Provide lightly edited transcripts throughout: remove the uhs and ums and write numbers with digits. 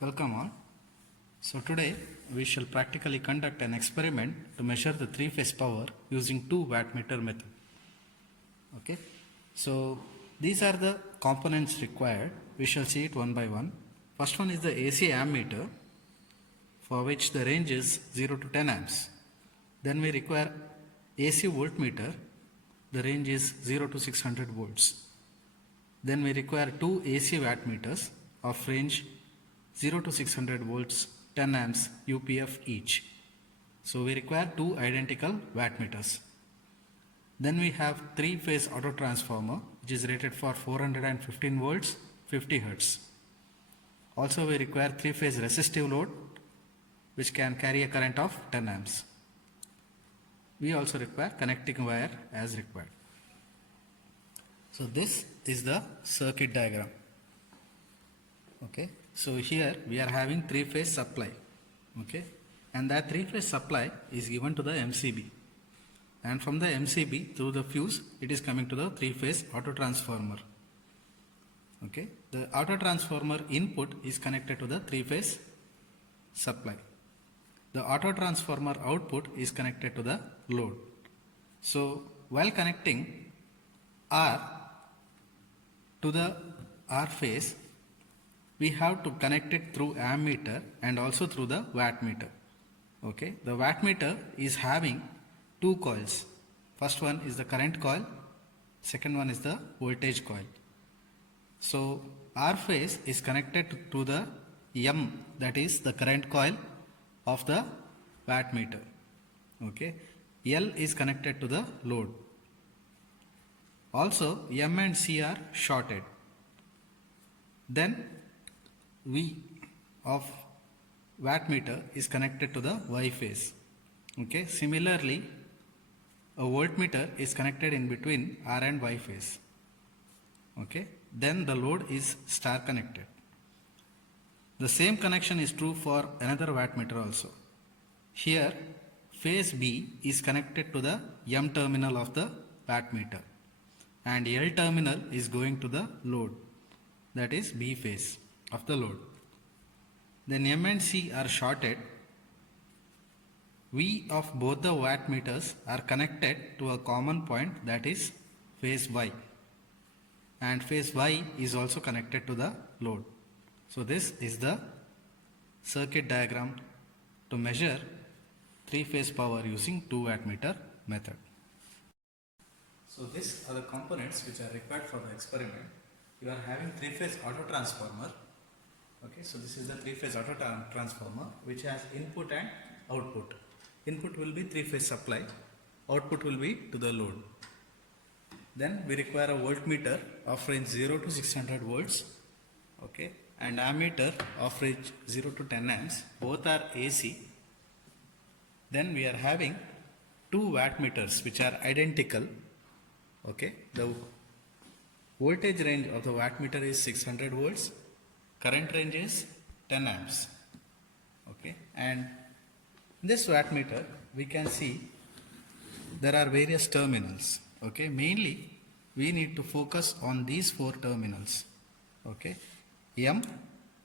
Welcome all. So today we shall practically conduct an experiment to measure the three-phase power using two wattmeter method. Okay. So these are the components required. We shall see it one by one. First one is the AC ammeter, for which the range is 0 to 10 amps. Then we require AC voltmeter. The range is 0 to 600 volts. Then we require two AC wattmeters of range 0 to 600 volts, 10 amps UPF each. So we require two identical wattmeters. Then we have three-phase auto transformer which is rated for 415 volts, 50 Hertz. Also we require three-phase resistive load which can carry a current of 10 amps. We also require connecting wire as required. So this is the circuit diagram. Okay. So here we are having three-phase supply. Okay. And that three-phase supply is given to the MCB. And from the MCB through the fuse it is coming to the three-phase auto transformer. Okay. The auto transformer input is connected to the three-phase supply. The auto transformer output is connected to the load. So while connecting R to the R phase, we have to connect it through ammeter and also through the wattmeter. Okay, the wattmeter is having two coils. First one is the current coil, second one is the voltage coil. So R phase is connected to the M, that is the current coil of the wattmeter. Okay, L is connected to the load. Also M and C are shorted. Then V of wattmeter is connected to the Y phase. Okay, similarly a voltmeter is connected in between R and Y phase. Okay, then the load is star connected. The same connection is true for another wattmeter also. Here phase B is connected to the M terminal of the wattmeter and L terminal is going to the load, that is B phase of the load. Then M and C are shorted. V of both the wattmeters are connected to a common point, that is phase Y, and phase Y is also connected to the load. So this is the circuit diagram to measure three-phase power using two wattmeter method. So these are the components which are required for the experiment. You are having three-phase auto transformer. Okay, so this is the three-phase auto transformer which has input and output. Input will be three-phase supply, output will be to the load. Then we require a voltmeter of range 0 to 600 volts. Okay, and ammeter of range 0 to 10 amps, both are AC. Then we are having two wattmeters which are identical. Okay, the voltage range of the wattmeter is 600 volts, current range is 10 amps. Okay, and in this wattmeter we can see there are various terminals. Okay, mainly we need to focus on these four terminals. Okay, M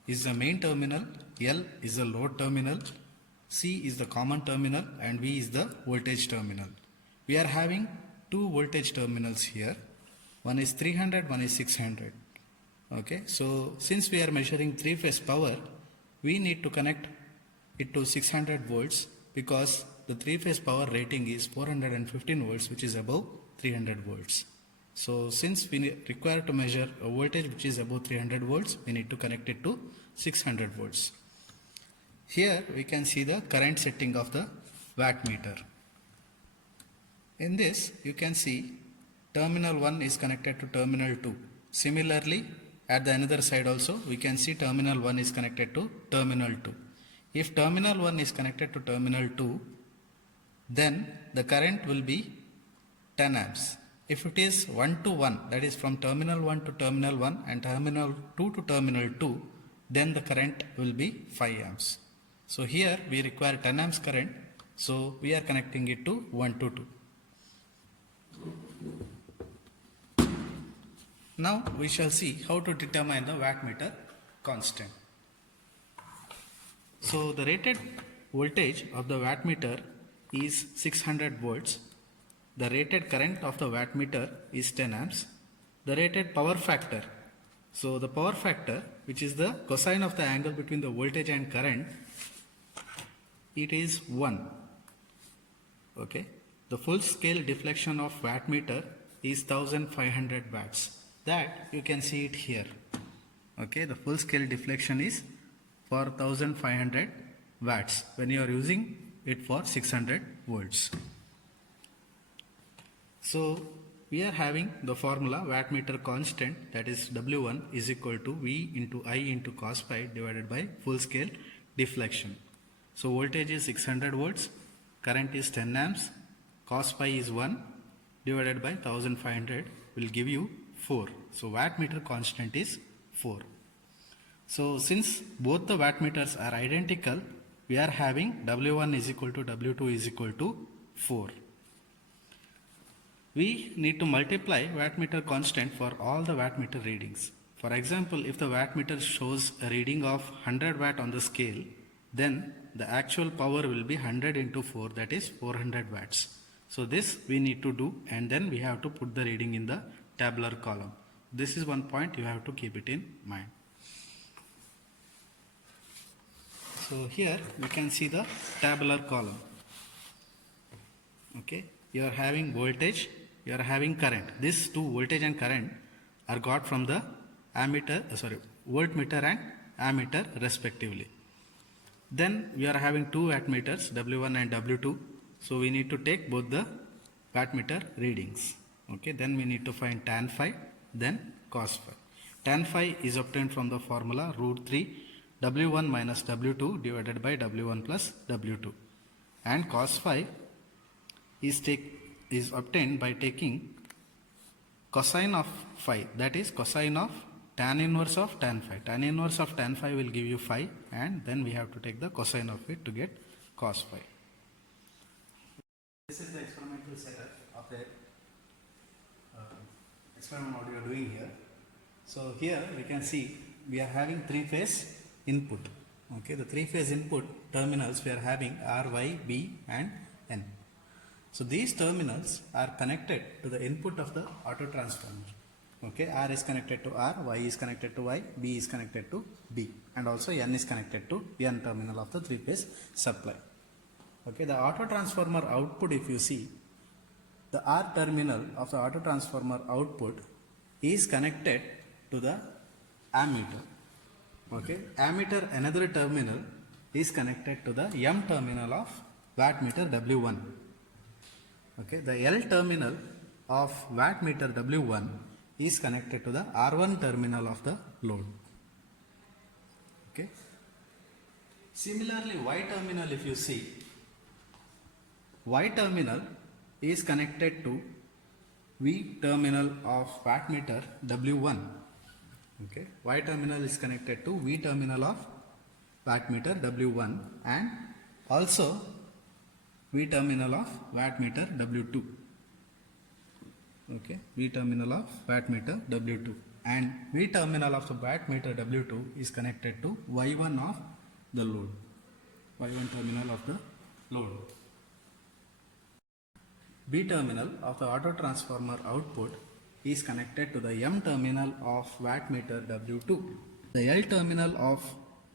is the main terminal, L is the load terminal, C is the common terminal and V is the voltage terminal. We are having two voltage terminals here. One is 300, one is 600. Okay, so since we are measuring three-phase power, we need to connect it to 600 volts because the three-phase power rating is 415 volts, which is above 300 volts. So since we require to measure a voltage which is above 300 volts, we need to connect it to 600 volts. Here we can see the current setting of the wattmeter. In this you can see terminal 1 is connected to terminal 2. Similarly at the another side also we can see terminal 1 is connected to terminal 2. If terminal 1 is connected to terminal 2, then the current will be 10 amps. If it is 1 to 1, that is from terminal 1 to terminal 1 and terminal 2 to terminal 2, then the current will be 5 amps. So here we require 10 amps current, so we are connecting it to 1 to 2. Now we shall see how to determine the wattmeter constant. So the rated voltage of the wattmeter is 600 volts. The rated current of the wattmeter is 10 amps. The rated power factor. So the power factor, which is the cosine of the angle between the voltage and current, it is 1. Okay. The full scale deflection of wattmeter is 1500 watts. That you can see it here. Okay. The full scale deflection is for 1500 watts when you are using it for 600 volts. So we are having the formula wattmeter constant, that is W1 is equal to V into I into cos phi divided by full scale deflection. So voltage is 600 volts, current is 10 amps, cos phi is 1 divided by 1500 will give you 4. So wattmeter constant is 4. So since both the wattmeters are identical, we are having W1 is equal to W2 is equal to 4. We need to multiply wattmeter constant for all the wattmeter readings. For example, if the wattmeter shows a reading of 100 watt on the scale, then the actual power will be 100 into 4, that is 400 watts. So this we need to do, and then we have to put the reading in the tabular column. This is one point you have to keep it in mind. So here we can see the tabular column. Okay, you are having voltage, you are having current. These two, voltage and current, are got from the voltmeter and ammeter respectively. Then we are having two wattmeters, W1 and W2. So we need to take both the wattmeter readings. Okay, then we need to find tan phi, then cos phi. Tan phi is obtained from the formula root 3 W1 minus W2 divided by W1 plus W2. And cos phi is obtained by taking cosine of phi, that is cosine of tan inverse of tan phi. Tan inverse of tan phi will give you phi, and then we have to take the cosine of it to get cos phi. This is the experimental setup of the experiment what we are doing here. So here we can see we are having three-phase input. Okay, the three-phase input terminals we are having R, Y, B and N. So these terminals are connected to the input of the auto transformer. Okay, R is connected to R, Y is connected to Y, B is connected to B, and also N is connected to N terminal of the three-phase supply. Okay, the auto transformer output, if you see, the R terminal of the auto transformer output is connected to the ammeter. Okay, ammeter, another terminal, is connected to the M terminal of wattmeter W1. Okay, the L terminal of wattmeter W1 is connected to the R1 terminal of the load. Okay. Similarly, Y terminal, if you see, Y terminal is connected to V terminal of wattmeter W1. Okay, Y terminal is connected to V terminal of wattmeter W1 and also V terminal of wattmeter W2. Okay, V terminal of wattmeter W2, and V terminal of the wattmeter W2 is connected to Y1 of the load, Y1 terminal of the load. B terminal of the auto transformer output is connected to the M terminal of wattmeter W2. The L terminal of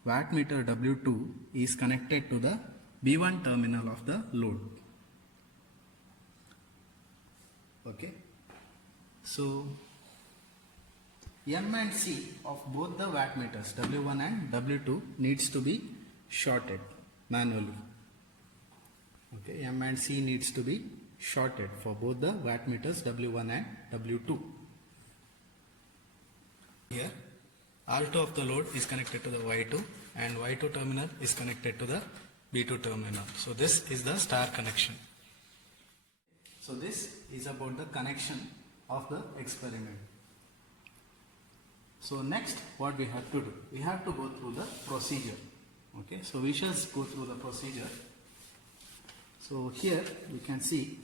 wattmeter W2 is connected to the B1 terminal of the load. Okay. So M and C of both the wattmeters W1 and W2 needs to be shorted manually. Okay, M and C needs to be shorted for both the wattmeters W1 and W2. Here R2 of the load is connected to the Y2 and Y2 terminal is connected to the B2 terminal. So this is the star connection. So this is about the connection of the experiment. So next what we have to do? We have to go through the procedure. Okay, so we shall go through the procedure. So here you can see,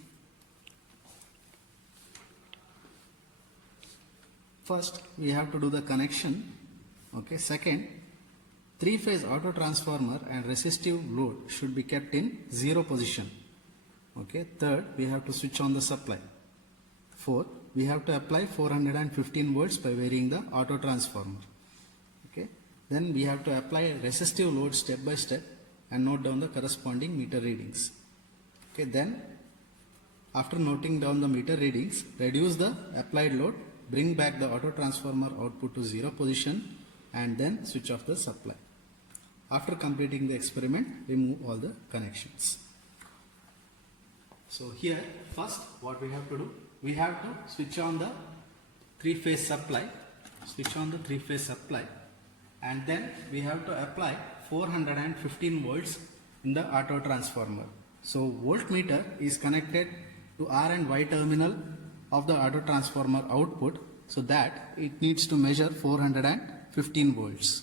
first we have to do the connection. Okay, second Three-phase auto transformer and resistive load should be kept in 0 position. Okay. Third, we have to switch on the supply. Fourth, we have to apply 415 volts by varying the auto transformer. Okay. Then we have to apply resistive load step by step and note down the corresponding meter readings. Okay. Then after noting down the meter readings, reduce the applied load, bring back the auto transformer output to 0 position and then switch off the supply. After completing the experiment, remove all the connections. So here first what we have to do, we have to switch on the three-phase supply, and then we have to apply 415 volts in the auto transformer. So voltmeter is connected to R and Y terminal of the auto transformer output, so that it needs to measure 415 volts.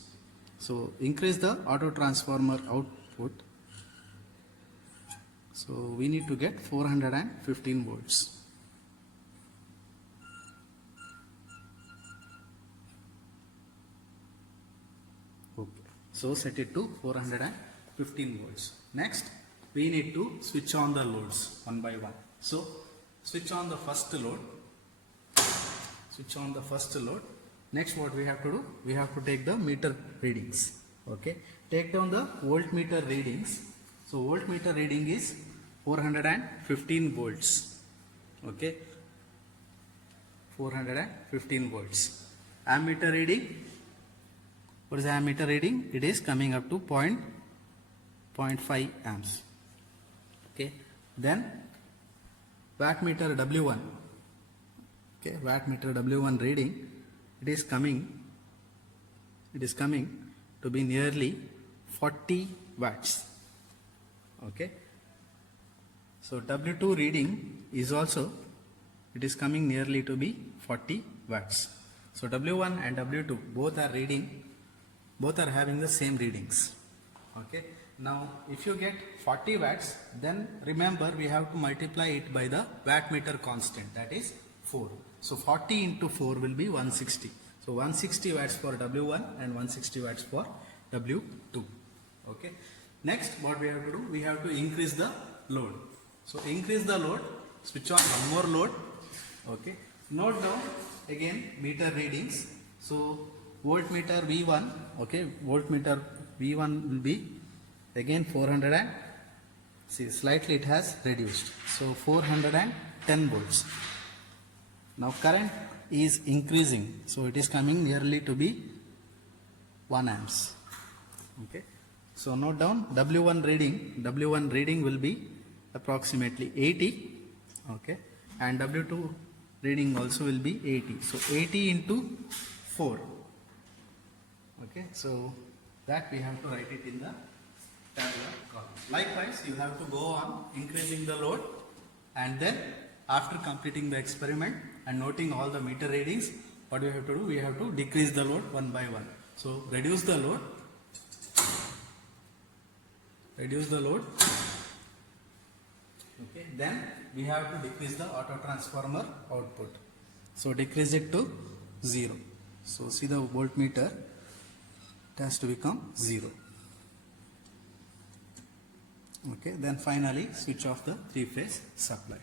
So increase the auto transformer output. So we need to get 415 volts. Okay. So set it to 415 volts. Next, we need to switch on the loads one by one. So switch on the first load. Next, what we have to do? We have to take the meter readings. Okay. Take down the voltmeter readings. So voltmeter reading is 415 volts. Okay. 415 volts. Ammeter reading. What is the ammeter reading? It is coming up to 0.5 amps. Okay. Then wattmeter W1. Okay. Wattmeter W1 reading. It is coming to be nearly 40 watts. Okay. So W2 reading is also, it is coming nearly to be 40 watts. So W1 and W2 both are having the same readings. Okay. Now if you get 40 watts, then remember we have to multiply it by the wattmeter constant, that is 4. So 40 into 4 will be 160. So 160 watts for W1 and 160 watts for W2. Okay. Next, what we have to do? We have to increase the load. So increase the load, switch on one more load. Okay. Note down again meter readings. So voltmeter V1, okay, voltmeter V1 will be again 400 and see slightly it has reduced. So 410 volts. Now current is increasing, so it is coming nearly to be 1 amps. Okay. So note down W1 reading will be approximately 80. Okay. And W2 reading also will be 80. So 80 into 4. Okay. So that we have to write it in the tabular column. Likewise, you have to go on increasing the load, and then after completing the experiment and noting all the meter readings, what we have to do? We have to decrease the load one by one. So reduce the load. Okay. Then we have to decrease the auto transformer output. So decrease it to 0. So see the voltmeter, it has to become 0. Okay. Then finally switch off the three-phase supply.